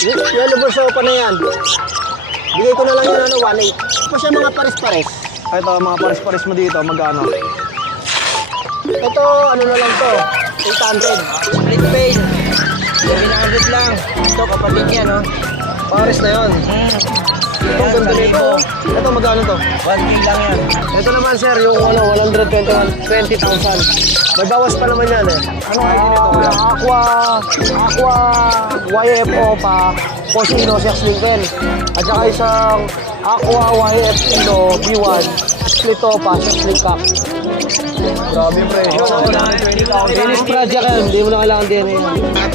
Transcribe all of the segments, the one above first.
Yellow Bursa pa na yan. Bigay ko na lang yun, 1.8. Pa siya mga pares-pares. Ito, mga pares-pares mo dito, magkano? Ito, ano na lang to, 800. Split pail. 700 lang. Ito, kapatid niya, no? Pares na yun. Ito, ang ganda nito. Ito, magkano to? 1K lang yan. Ito naman sir, yung 120,000. May bawas pa naman yan eh. Anong ID nito kuya? Aqua YFO pa, Cosino 610. At saka isang Aqua YF Kilo B1, split pa, 6 pack. Grabe yung presyo. Finish project yan, hindi mo na kailangan din yan.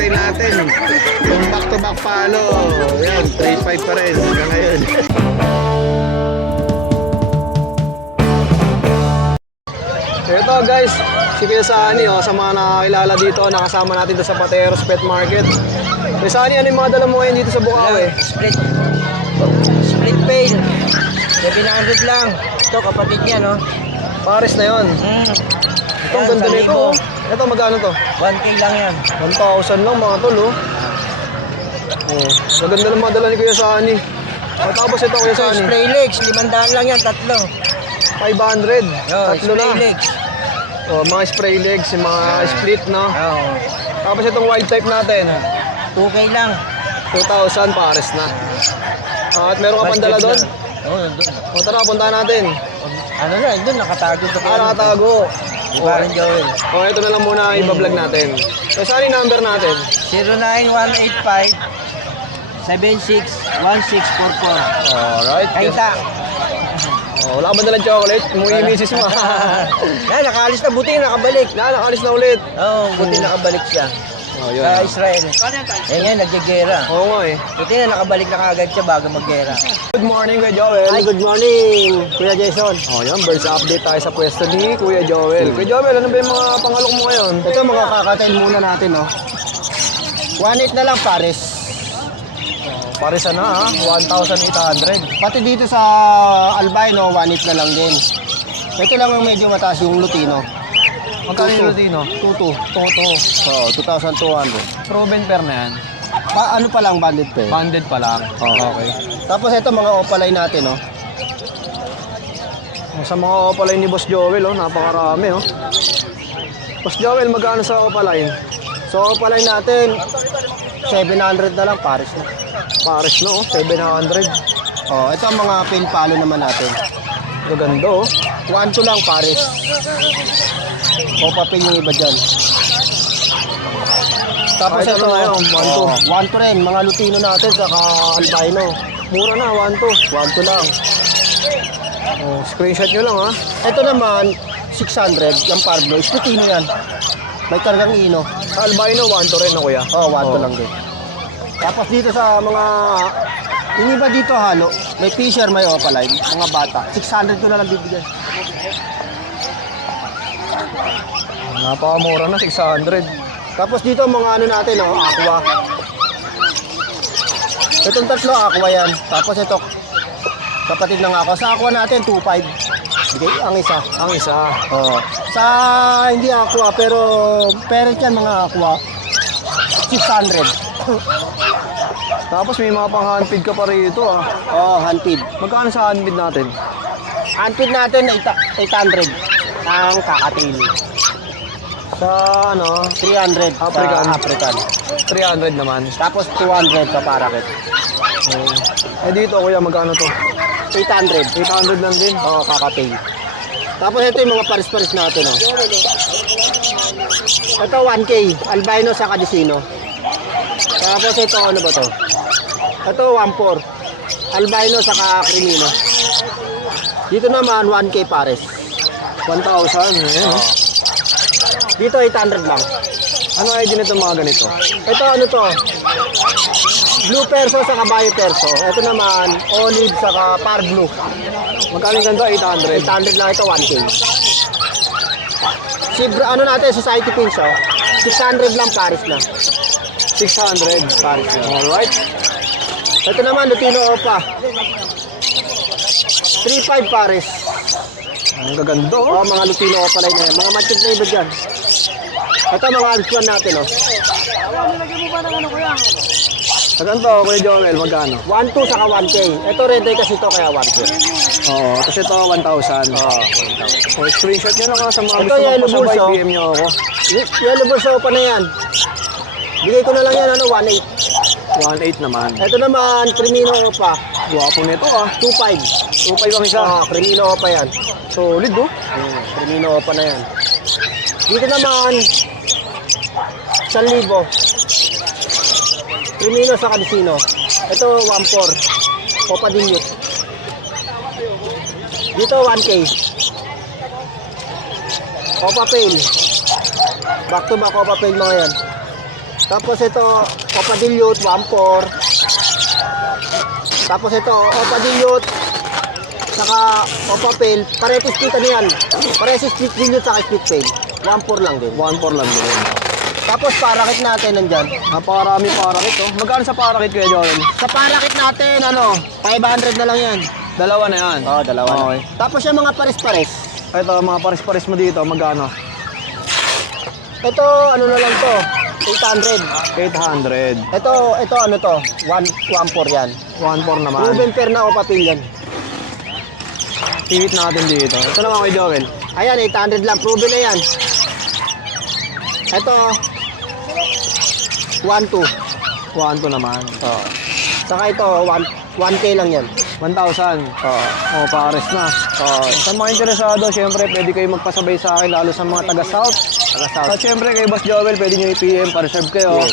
Natin. Yung back-to-back palo. Yan, 3.5 pa rin. Hanggang ngayon. Ito guys, si Kuya Sani, sa mga nakakilala dito, nakasama natin dito sa Pateros Pet Market. Kuya Sani, ano yung mga dala mo ngayon dito sa Bukawi? Split pail. 700 lang. Ito, kapatid niya, no? Pares na yon. Ito, ang ganda nito. Ito, magkano to? 1K lang yan. 1,000 lang mga tol, oh. Maganda ng mga dala ni Kuya Sani. Tapos ito, Kuya Ito, Sani, spray legs. 500 lang yan, tatlo. 500. Tatlo spray na. legs. Mga spray legs, yung mga split, no? Oo. Tapos itong wild type natin, 2K lang. 2,000 pares na. At meron ka pang dala doon? Oo, doon. Tara, punta natin. Ano na, doon, nakatago to. Nakatago. Iba rin, Joel. Ito na lang muna ibablog natin. So, saan yung number natin? 09185-761644. Alright. Kaita. Wala ka ba dalang chocolate? Umuwi yung misis mo. Yan, nakaalis na. Buti nakabalik. Nakalis na ulit. Oo, buti nakabalik siya. Yun. Sa Israel. Eh ngayon, naggegera. Oo nga eh. Buti na nakabalik na kaagad siya bago maggera. Good morning, Kuya Joel. Hi, good morning, Kuya Jason. Yan, birds update tayo sa pwesto ni Kuya Joel. Kuya Joel, ano ba yung mga pangalok mo ngayon? Ito mga kakatail muna natin, no? 1.8 na lang pares. Paresa na ha, 1,800. Pati dito sa albino, 1.8 na lang din. Ito lang ang medyo mataas yung Lutino. Magkano yung Lutino? 2.2. Toto. So, 2,200. Proven pair na yan. Ano pa lang bandit pa eh. Banded pa lang. Okay. Tapos ito mga opaline natin, no? Sa mga opaline ni Boss Joel, napakarami. Boss Joel, magkano sa opaline? So, opaline natin, 700 na lang, pares na. Pares na, 700. Oh, ito ang mga pale palo naman natin. Gaganda, 1.2 lang, pares. O papel yung iba dyan. Tapos Kahit ito, ano na yun, 1.2. 1.2 rin, mga Lutino natin, saka albino. Mura na, 1,200. 1.2 lang. Screenshot nyo lang, ha? Ito naman, 600, yung Parblo, Lutino yan. May kargang ino. Sa albino, 1,200 rin na, kuya. 1.2 lang din. Tapos dito sa mga, yung iba dito halo, may Fisher, may Opaline, mga bata. 600 ko na lang bibigyan. Napakamura na, 600. Tapos dito mga ano natin, aqua. Itong tatlo, aqua yan. Tapos ito, kapatid ng aqua. Sa aqua natin, 2.5. Bigay ang isa. Ang isa. Sa hindi aqua, pero parent yan mga aqua, 600. Tapos may mga pang handfeed ka pa rito, Handfeed. Magkano sa handfeed natin? Handfeed natin, 800. Ang kakatail. Sa 300 African. African. 300 naman. Tapos 200 sa parakit. Dito, kuya, magkano to? 800. 800 lang din. Kakatail. Tapos ito yung mga paris-paris natin, Ito 1K, albino sa Cadicino. Tapos ito, ano ba to? Ito 1.4, albino sa Crimino. Dito naman 1K pares. 1,000. Dito 800 lang. Ano ID nito mga ganito? Ito ano to? Blue perso sa Caballo perso. Ito naman olive sa par blue. Magkano yung ganito? 800. 800 lang ito, 1K. Ano natin, society pins, 600 lang pares na. 600. Pares na. Alright. Ito naman, Lutino Opa. 3.5 pares. Ang gaganda, Mga Lutino Opa line na yan. Mga matching na iba dyan. Ito mga Alphan natin, Magkano to, Kuya Joel? Magkano? 1.2 saka 1K. Ito red eye kasi ito kaya 1K. Oo, tapos ito 1,000. Oo. Oh, screenshot nyo lang sa mga Ito, gusto yellow magpasabay, bulls, oh. PM nyo ako. Yellow Bulls pa na yan. Bigay ko na lang yan, 1.8. 1,800 naman. Ito naman, Crimino Opa. Guwapo nito ah. 2.5. 2,500 ang isa. Crimino Opa yan. Solid oh. Crimino Opa na yan. Dito naman, 1,000. Crimino sa Cadisino. Ito, 1.4. Opa Dilute. Dito, 1K. Opa Pale. Back to back Opa Pale mga yan. Tapos ito, Opa Dilute, 1.4. Tapos ito, Opa Dilute, saka Opa Pale. Pareho split ano yan. Pareho split Dilute saka split Pale. 1.4 lang din. 1,400 lang din. Tapos parakit natin nandyan. Napakarami parakit oh. Magkano sa parakit Kuya Joel? Sa parakit natin, 500 na lang yan. Dalawa na yan. Oo, dalawa na. Okay. Tapos yung mga pares-pares. Ito, mga pares-pares mo dito, magkano? Ito, ano na lang to? 800. 800. Ito ano to? 1.4 yan. 1,400 naman. Proven pair na Opa Pale yan. Tingit natin dito. Ito naman Kuya Joel. Ayan, 800 lang. Proven na yan. Ito, 1.2. 1,200 naman. Oo. Saka ito, 1K lang yan. 1,000. Oo. Oh, pares na. Oo. Sa mga interesado, syempre, pwede kayo magpasabay sa akin, lalo sa mga taga-South. Taga-South. At syempre, kay Boss Joel, pwede nyo i-PM, pa-reserve kayo. Yun.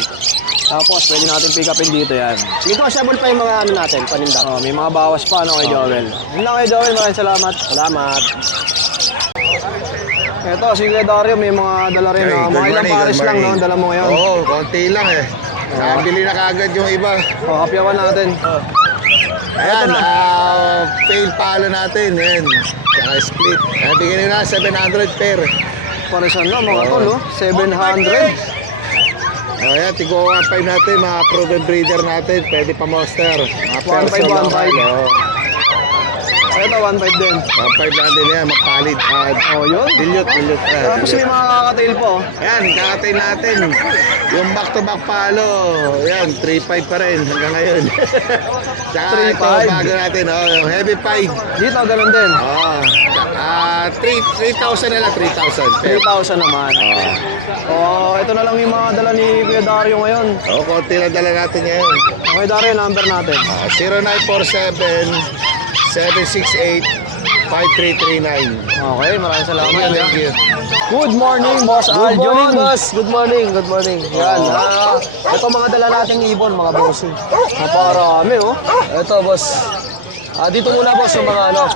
Tapos, pwede natin pick upin dito yan. Negotiable pa yung mga ano natin, paninda. Oh, may mga bawas pa, no, kay Joel. Yun lang kay Joel, maraming salamat. Salamat. Ito, si Kuya Dario, may mga dala rin. Okay, Mga good ilang morning, pares good lang, no? morning. Dala mo ngayon. Oo, konti lang eh. Nabili na kagad yung iba. Oh, kapyawan natin. Ayan, fail palo natin. Yan. Saka split. Bigyan nyo na 700 pair. Paresan na, mga tol, oh. 700. Ayan, tigo 1.5 natin. Mga proven breeder natin. Pwede pa monster. Mga 1.5, perso lang. 1.5. Oo. Ito, 1.5 din. 1.5 natin yan. Magpalit. Oh, yun. Dilute. Tapos may mga kakatail po. Ayan, kakatay natin. Yung back-to-back palo, yan, 3.5 pa rin hanggang ngayon. Tsaka ito, 3.5. bago natin, yung heavy pie. Dito, ganun din. 3,000 na lang, 3,000. 3,000 naman. Oh, ito na lang yung mga dala ni Kuya Dario ngayon. Konti lang dala natin ngayon. Okay, Dario, number natin. 0947-768-5339. Okay, maraming salamat. Thank you. Good morning, Boss Good morning, Aljon. boss. Good morning. Good morning. Yan. Ito mga dala nating ibon, mga bossing. Napakarami, oh. Ito, boss. Dito muna, boss, yung mga ano.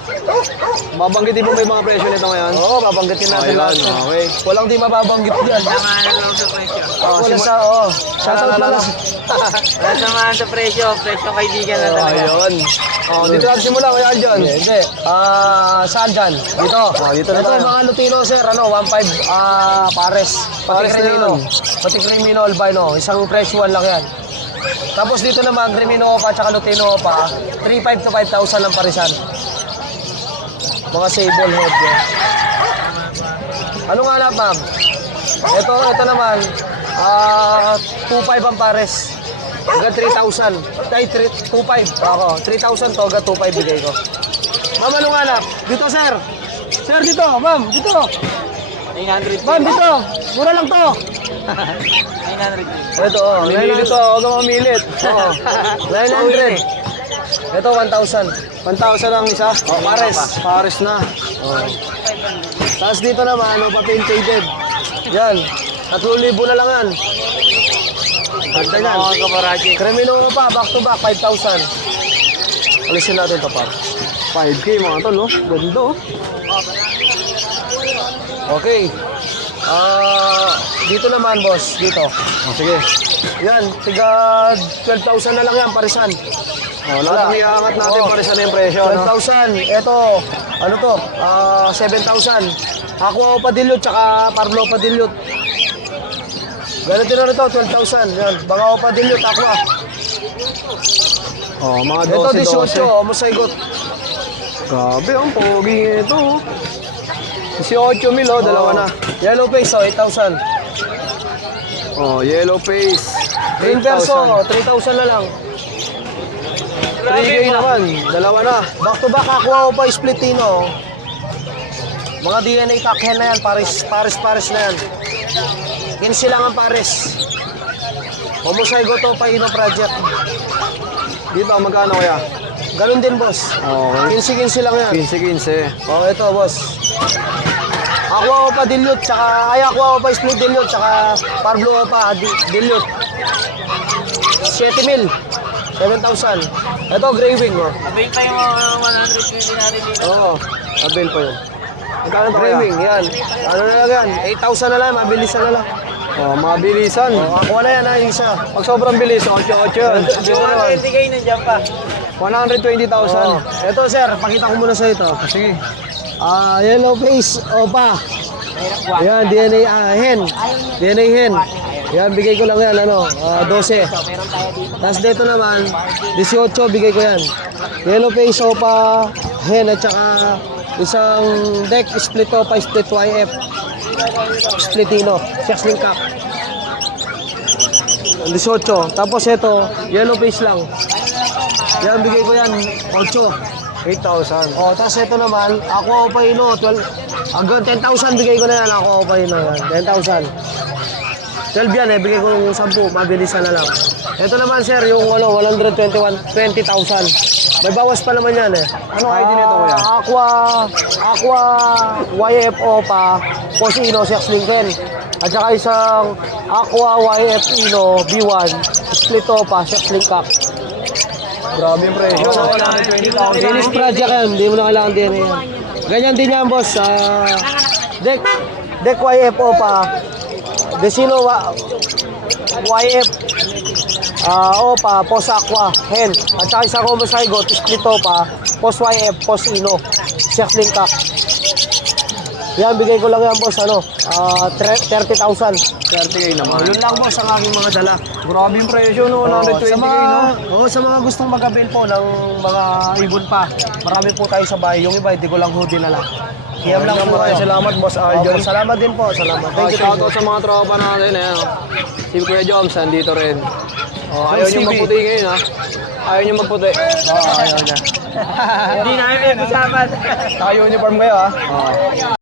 Babanggitin mo ba yung mga presyo nito ngayon? Oo, babanggitin natin Ayan, lahat. okay. Walang di mababanggit dyan. Wala sa, shoutout pala. Samahan sa presyo kaibigan na talaga. Ayun. Oh, dito natin simula, Kuya Aljon. Hindi. Saan dyan? Dito. Dito na Ito, tayo. mga Lutino, sir. 1.5 pares. Pares na Crimino. yun. Pati Crimino albino. Isang presyo lang yan. Tapos dito naman, Crimino pa at Lutino pa. 3.5 to 5,000 lang parisan. Mga sable head yan. Ano nga lang, ma'am? Ito naman, 2.5 ang pares. Hanggang 3,000. Ay, 2.5. Ako, 3,000 to, hanggang 2.5 bigay ko. Ma'am, ano nga lang? Dito, sir. Sir, dito. Ma'am, dito. 900. Ma'am, dito. Mura lang to. 900. Ito, oh. Mimilit to, huwag kang mamilit. Oo. 900. Ito, 1,000. 1,000 ang isa. Oh, pares. Pares na. Tapos dito naman, ano pa painted. Yan. 3,000 na lang yan. Ganda yan. Mga kaparaji. Crimino pa, back to back, 5,000. Alisin natin ito, par. 5K mga tol, oh. Ganda, oh. Okay. Dito naman, boss. Dito. Oh, sige. Yan, tiga 12,000 na lang yan, parisan. Oh, lahat ng iaangat natin, Oo. pares na yung presyo, no? 12,000. Ito, ano to? 7,000. Aqua pa dilute, tsaka Parlo pa dilute. Ganun din na ito, 12,000. Yan, banga pa dilute, aqua. Oh, mga Ito, 12. 18, musaygot. Grabe, ang pogi ito, oh. 18 mil, oh, dalawa na. Yellow face, 8,000. Oh, yellow face. Green Perso, 3,000 na lang. 3K naman, dalawa na. Back to back, Aqua Opa Splitino. Mga DNA takhen na yan, pares na yan. 15 lang ang pares. Homozygote Opa Ino Project. Dito, magkano kaya? Ganun din, boss. Okay. 15 lang yan. 15-15. Oh, ito, boss. Aqua Opa Dilute, tsaka Aqua Opa Split Dilute, tsaka Parblo Opa Dilute. 7,000. 7,000. Ito, Grey Wing, oh. Abay kayo 120 na rin dito. Oo, avail pa yun. Magkano to Grey kaya? Wing, yan. Ano na lang yan? 8,000 na lang, mabilisan na lang. Oh, mga bilisan. Oh, aqua na yan, isa. Pag sobrang bilis, 8-8 yun. Yung 120 kayo nandiyan pa. 120,000. Oh. Ito, sir, pakita ko muna sa ito. Sige. Yellow face, Opa. Yan, DNA hen. DNA hen. Yan, bigay ko lang yan, 12. Tapos dito naman, 18, bigay ko yan. Yellow face, Opa, hen, at saka isang deck, split Opa, split YF. Splitino, 6 link cup. 18. Tapos ito, yellow face lang. Yan, bigay ko yan, 8. 8,000. Oh, tapos ito naman, Aqua Opa Ino, 12, hanggang 10,000 bigay ko na yan, Aqua Opa Ino, yan, 10,000. 12 yan bigay ko ng 10, mabilisan na lang. Ito naman sir, yung 121, 20,000. May bawas pa naman yan Anong ID nito, kuya? Aqua YF Opa, Pos Ino, 6 link din. At saka isang Aqua YF Ino, B1, Split Opa, 6 link cup. Grabe yung presyo. Oh, 120,000. Finish project yan, hindi mo na kailangan din yan. Ganyan din yan, boss. Deck YF Opa, Desino YF Opa, Pos Aqua, Hen. At saka isang Homozygote, Split Opa, Pos YF, Pos Ino, 6 link cup. Yan, bigay ko lang yan, boss, 30,000. 30K naman. Yun lang, boss, ang aking mga dala. Grabe yung presyo, no? 120K, no? Sa mga gustong mag-avail po ng mga ibon pa, marami po tayo sa bahay. Yung iba, hindi ko lang ho dinala. Kaya lang po kayo. Salamat, Boss Opo, Arjon. salamat din po. Salamat. Thank you. Shoutout sa mga tropa natin. Si Kuya Joms, nandito rin. Ayaw niyo TV. magputi ngayon, ha? Ayaw niyo magputi. Ayaw niya. Hindi namin pinag-usapan. Naka-uniform kayo, ha?